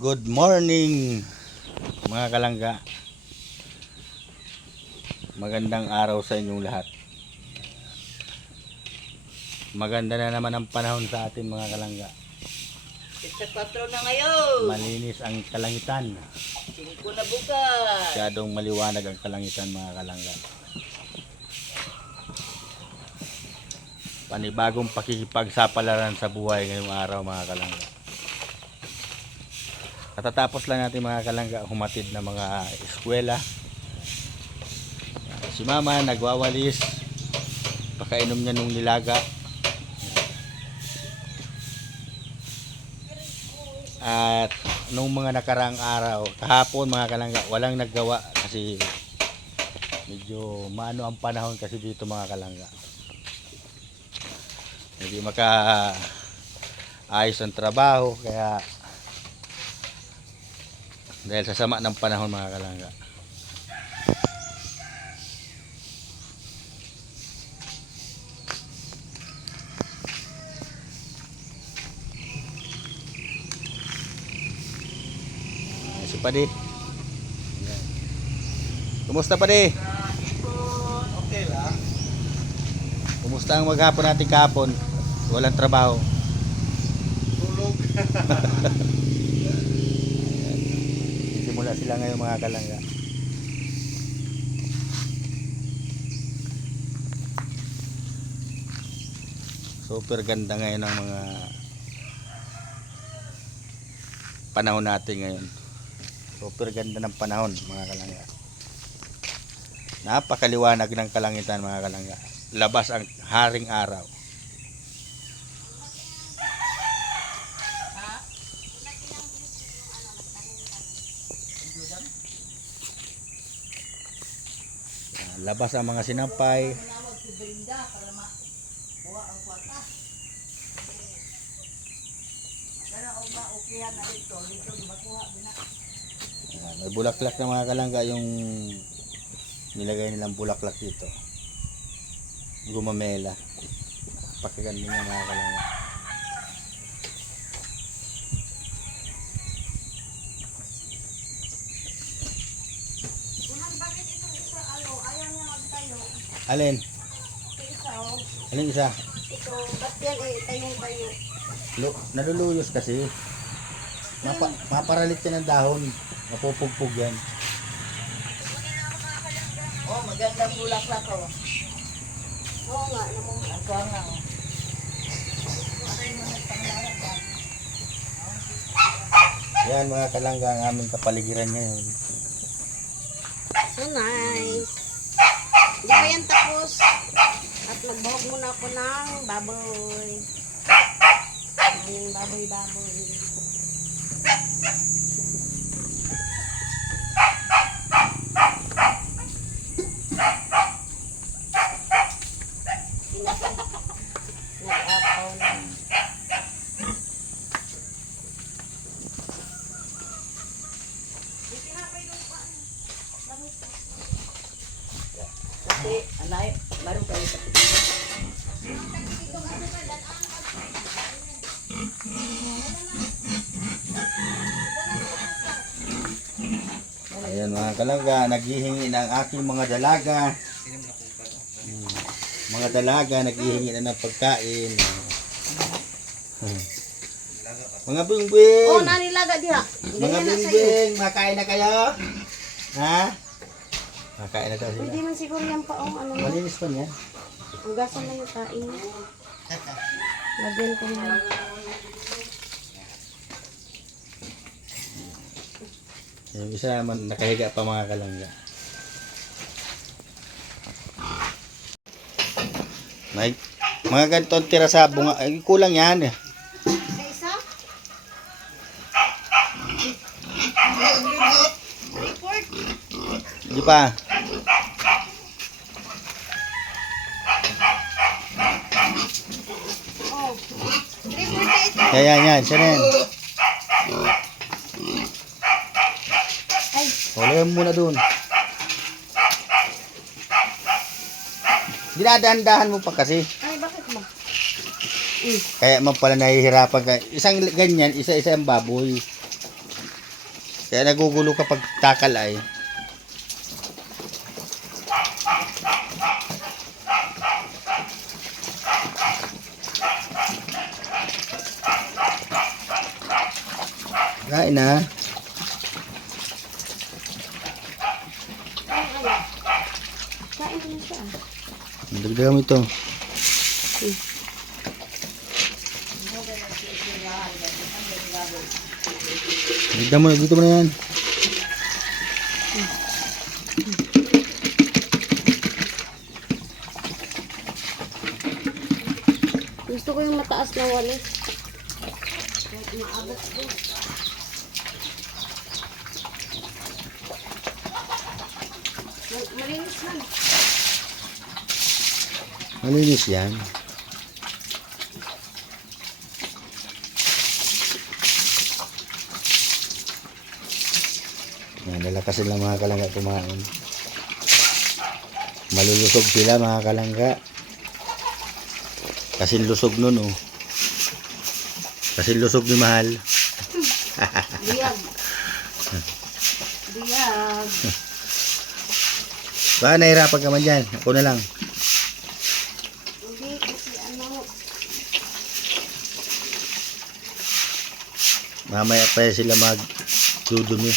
Good morning mga kalangga. Magandang araw sa inyong lahat. Maganda na naman ang panahon sa atin mga kalangga. Sa 4 na ngayon. Malinis ang kalangitan. 5 na bukas. Masyadong maliwanag ang kalangitan mga kalangga. Panibagong pakikipagsapalaran sa buhay ngayong araw mga kalangga. Katatapos lang natin mga kalangga humatid na mga eskwela. Si mama nagwawalis, pakainom niya nung nilaga. At nung mga nakaraang araw, kahapon mga kalangga, walang naggawa kasi medyo maano ang panahon kasi dito mga kalangga. Hindi ayos ang trabaho kaya dahil sa sama ng panahon mga kalangga. Si Padi. Kumusta Padi? Okay lang. Kumusta ang maghapon natin kahapon? Walang trabaho. Tulog. Simula sila ngayon mga kalangga. Super ganda ngayon ang mga panahon natin ngayon. Super ganda ng panahon mga kalangga. Napakaliwanag ng kalangitan mga kalangga. Labas ang haring araw. Labas ang mga sinampay. May bulaklak na mga kalangga yung nilagay nilang bulaklak dito. Gumamela. Pakaganda niya mga kalangga. Alin? Alin isa? Ito, ba't yan tayo? Naluluyos kasi. Maparalit yan ng dahon. Mapupugpug yan. Oh, magandang bulaklak ko. Oo nga, ako nga. Yan mga kalangga ang aming kapaligiran ngayon. So nice. Hindi pa yan tapos. At nagbahog muna ako ng baboy. Ayan, baboy. Nag-apaw na. Kasi, alay, baru kayo sa Ayan mga kalangga, naghihingi ng aking mga dalaga. Mga dalaga, naghihingi na ng pagkain. Mga bingbing! Oh, nanilaga diha. Mga bingbing, makain na kayo? Ha? Makain na daw Pwede sila. man siguro yan pa, oh, ano. Malinis pa niya. Hugasan na yung kain. Lagyan ko na. Yung isa naman nakahiga pa mga kalangga. May mga ganitong tira sa bunga, ay kulang yan eh. Sa isa? Report. Di pa. Oh. Report na ito. Yan. Siya na yan. Ay, Wala muna dun. Dinadahan-dahan mo pa kasi. ay, bakit mo? Kaya man pala nahihirapan ka. Isang ganyan, isa-isa ang baboy. Kaya nagugulo kapag takal ay. Kain na. Kain ko na siya. Dagdagan mo ito. Dagdagan mo, dito mo na yan. Gusto ko yung mataas na walis. Kahit maabot ko. Malinis lang. Malinis yan. Yan, lalakas sila mga kalangga kumain. Malulusog sila mga kalangga. Kasi lusog nun oh. Kasi lusog ni Mahal. Biyag. Biyag. Ba, nahirapan ka man dyan. Ako na lang. Hindi kasi ano. Mamaya pa sila mag-dudumi.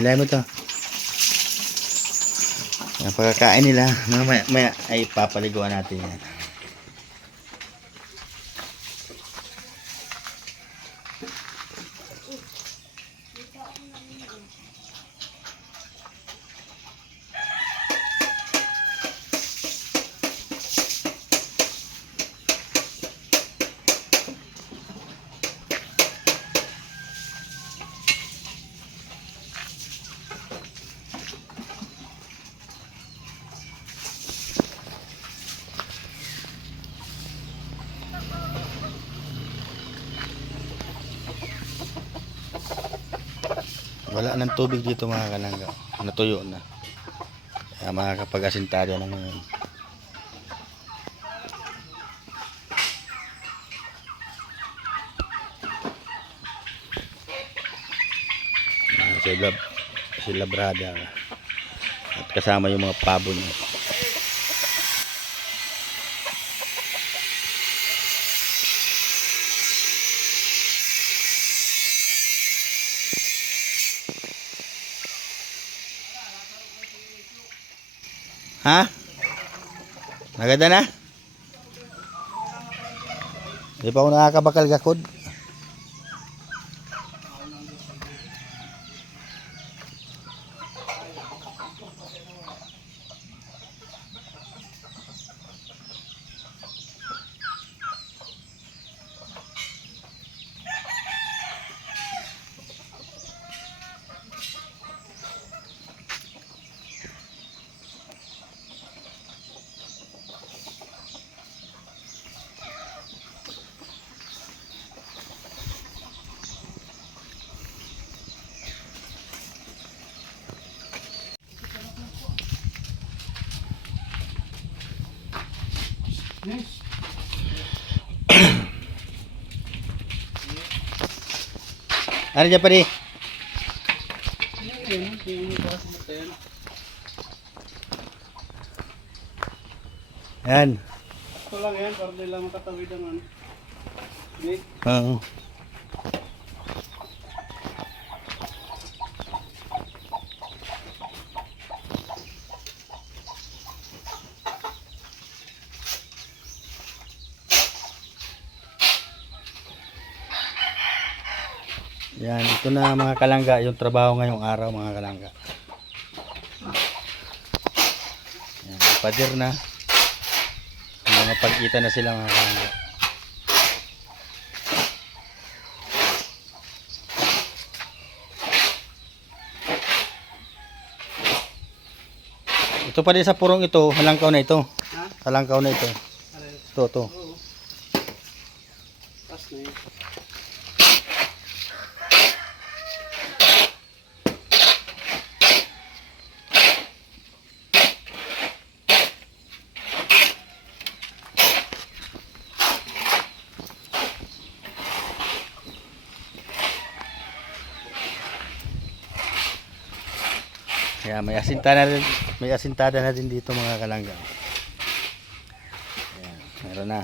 Hilahin mo to. Ang pagkakain nila, maya ay papaliguan natin yan. Wala ng tubig dito mga kalangga. Natuyo na. Kaya makakapag-asintada na ngayon. Si Labrada. At kasama yung mga pabo niya. Ha? Naganda na? Di pa ako nakakabakal gakod. Ano dyan pa di? Yan. Ito lang yan, para di lang makatawid ang ano. Okay? Oo. Yan, ito na mga kalangga, yung trabaho ngayong araw mga kalangga. Yan, pader na. Mga pagkita na sila mga kalangga. Ito pa din sa purong ito, halangkaw na ito. Ha? Halangkaw na ito. Aray. Ito. Oo. Tas na yun. Kaya may asintada na din dito mga kalangga. Ayan, meron na.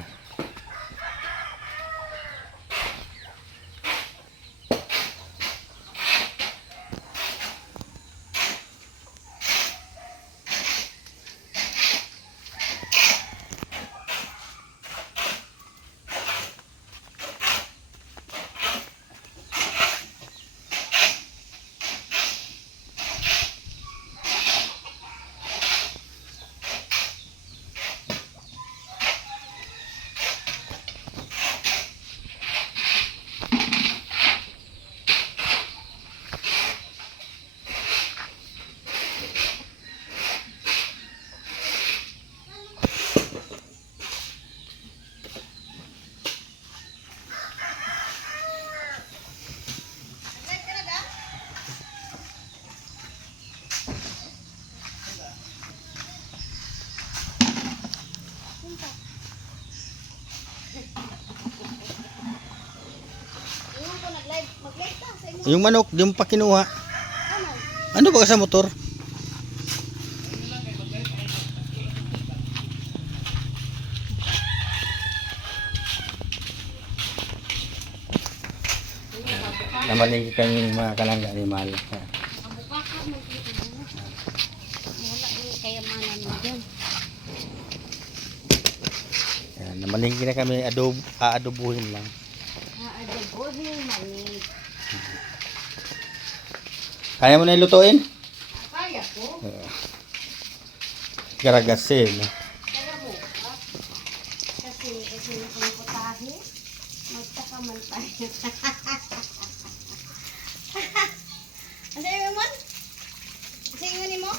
Iwan ko nag-live. Mag-live ka sa inyo. Yung manok, di mo pa kinuha. Ano? Ano ba sa motor? Namalingki kami mga kalangga ni Mal. Kabuka ka. Mag-live mo. Wala yung kayamanan mo dyan. Yan, namalingki na kami, aadobuhin lang. Aadabohin, manig. Kaya mo na ilutuin? Kaya ko. Garagasin. Kaya mo. Kasi ito yung putahe. Magtakaman tayo. Ano yung mo? Kasi yung mo?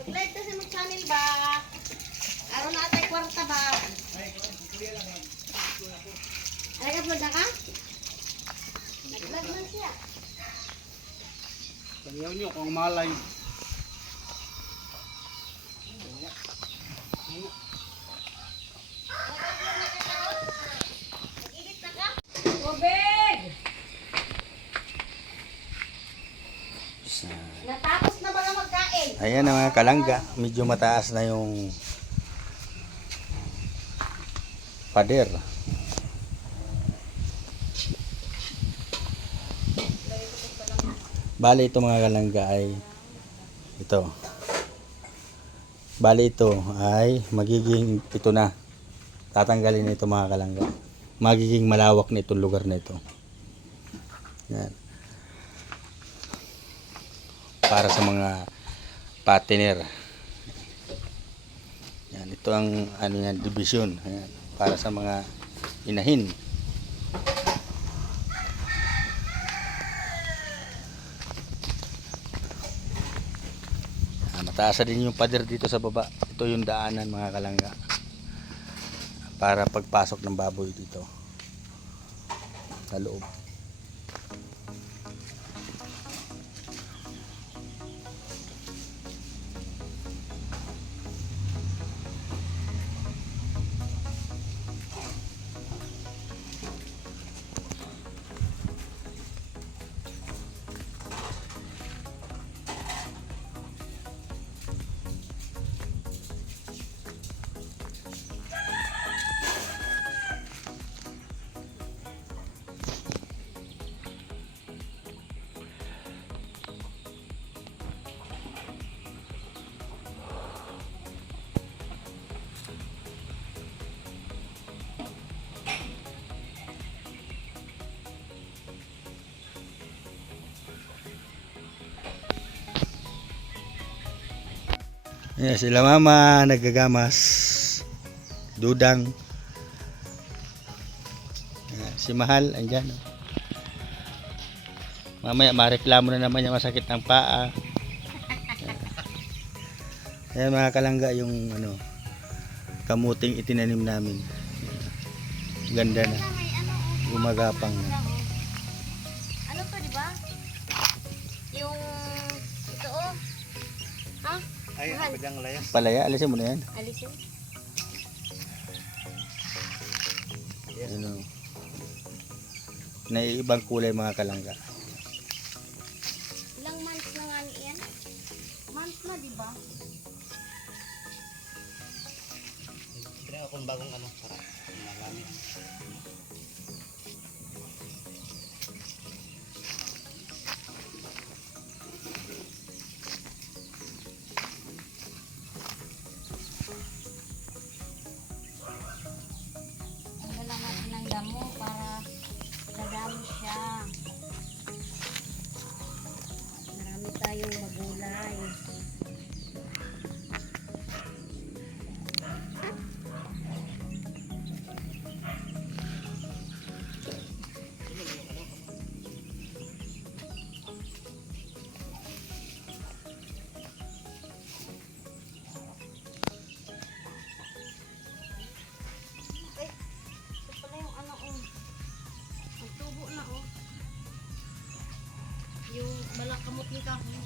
Mag-live kasi mag-channel ba? Araw na atay kwarta ba? Nag-upload na ka? Nag-vlog na siya. Sabihan nyo kung malay. Nag-edit na ka? Tubig! Natapos na ba na magkain? Ayan na mga kalangga, medyo mataas na yung pader. Bali ito mga kalangga ay ito. Bali ito ay magiging ito na. Tatanggalin na ito mga kalangga. Magiging malawak na itong lugar na ito. Yan. Para sa mga patiner. Yan, ito ang ano yan, division. Ayan, para sa mga inahin. Mataas din yung pader dito sa baba. Ito yung daanan mga kalangga. Para pagpasok ng baboy dito sa loob. Ayan, sila mama naggagamas. Dudang. Ayan, si Mahal andyan. Mamaya mareklamo na naman yung masakit ng paa. Ayan mga kalangga yung ano, kamuting itinanim namin. Ganda na. May ano, Gumagapang na. ano to, di ba? Yung, ito oh. Ha? Ay, Mahal. padyang layas. Palaya, alisin mo na yan. Alisin. Ano, naiibang kulay mga kalangga. Ilang months na nga yan? Months na, di ba? Kaya akong bagong ano, para nagamit. Ang lang natin ng damo para dadami siya. Marami tayong magulay. Ito pala yung ano oh. Ang tubo na oh. Yung malakamot ni kahoy.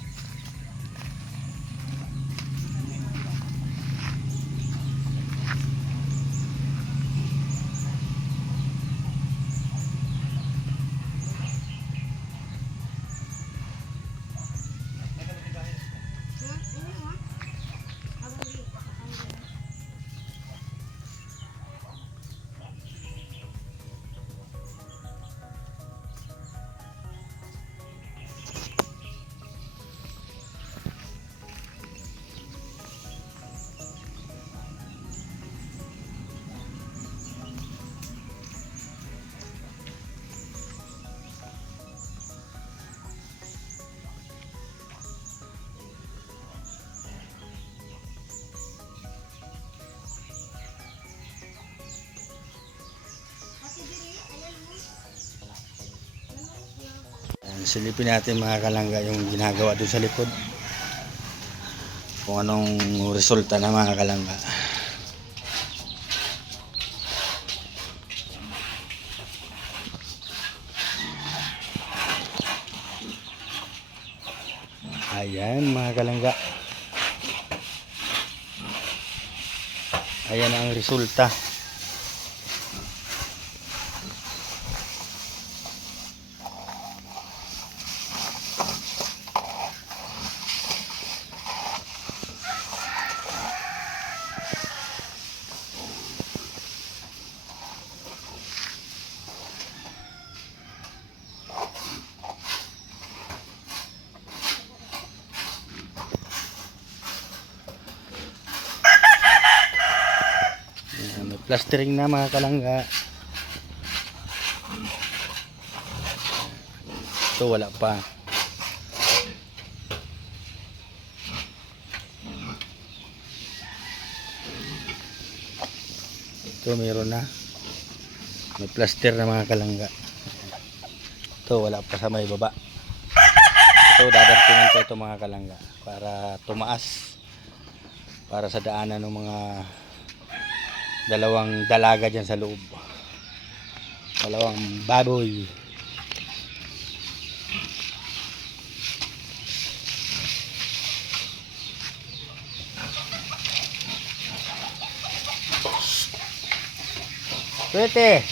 Ayan, silipin natin mga kalangga yung ginagawa doon sa likod. Kung anong resulta na mga kalangga. Ayan mga kalangga. Ayan ang resulta. Ayan, may plastering na mga kalangga. Ito wala pa. Ito mayroon na. May plaster na mga kalangga. Ito wala pa sa may baba. Ito dadampingan ko ito mga kalangga para tumaas, para sa daanan ng mga dalawang dalaga dyan sa loob. Dalawang baboy. Pwede.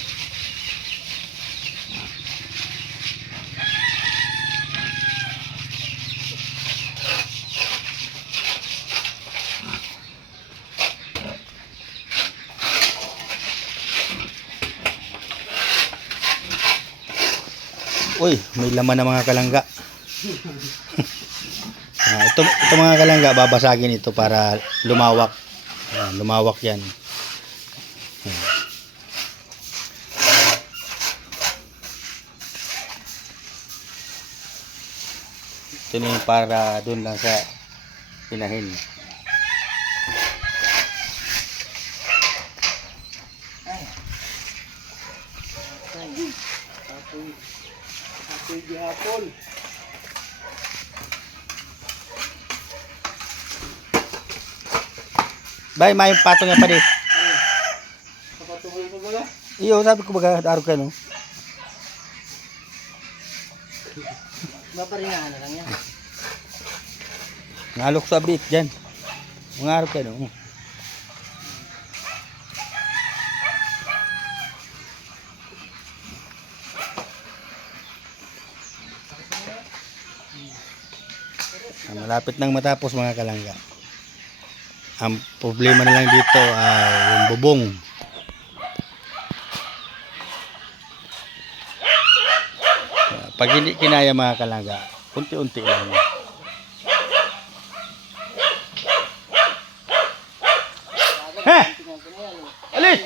Uy, may laman na mga kalangga. Ito mga kalangga, babasagin ito para lumawak. Lumawak yan. Ito na yung para dun lang sa pinahin. Sige hapon. Bay, may patong nga pa di. Kapatuloy mo ba? Iyo, sabi ko baga, araw ka no. Babaringan na lang yan. Ngalok sa bit dyan. Mga araw ka no. Malapit nang matapos mga kalangga. Ang problema na lang dito ay yung bubong. Pag hindi kinaya mga kalangga, unti-unti lang. Heh! Alis!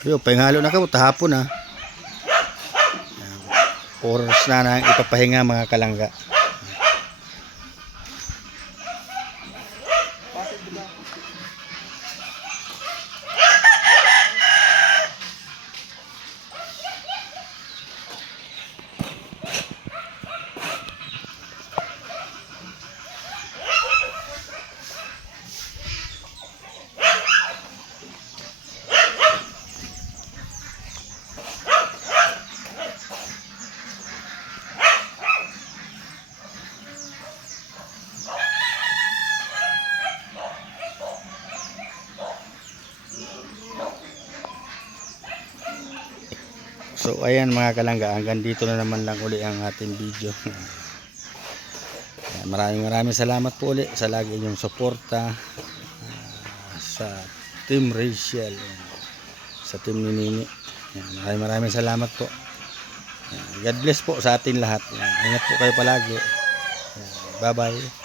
Yo, pahingalo na ka mo, tahapon ha. Oras na nang ipapahinga mga kalangga. So ayan mga kalangga, hanggang dito na naman lang uli ang ating video. Maraming salamat po uli sa lagi inyong suporta sa Team Rachel, sa Team ni Nini. Maraming salamat po. God bless po sa atin lahat. Ingat po kayo palagi. Bye bye.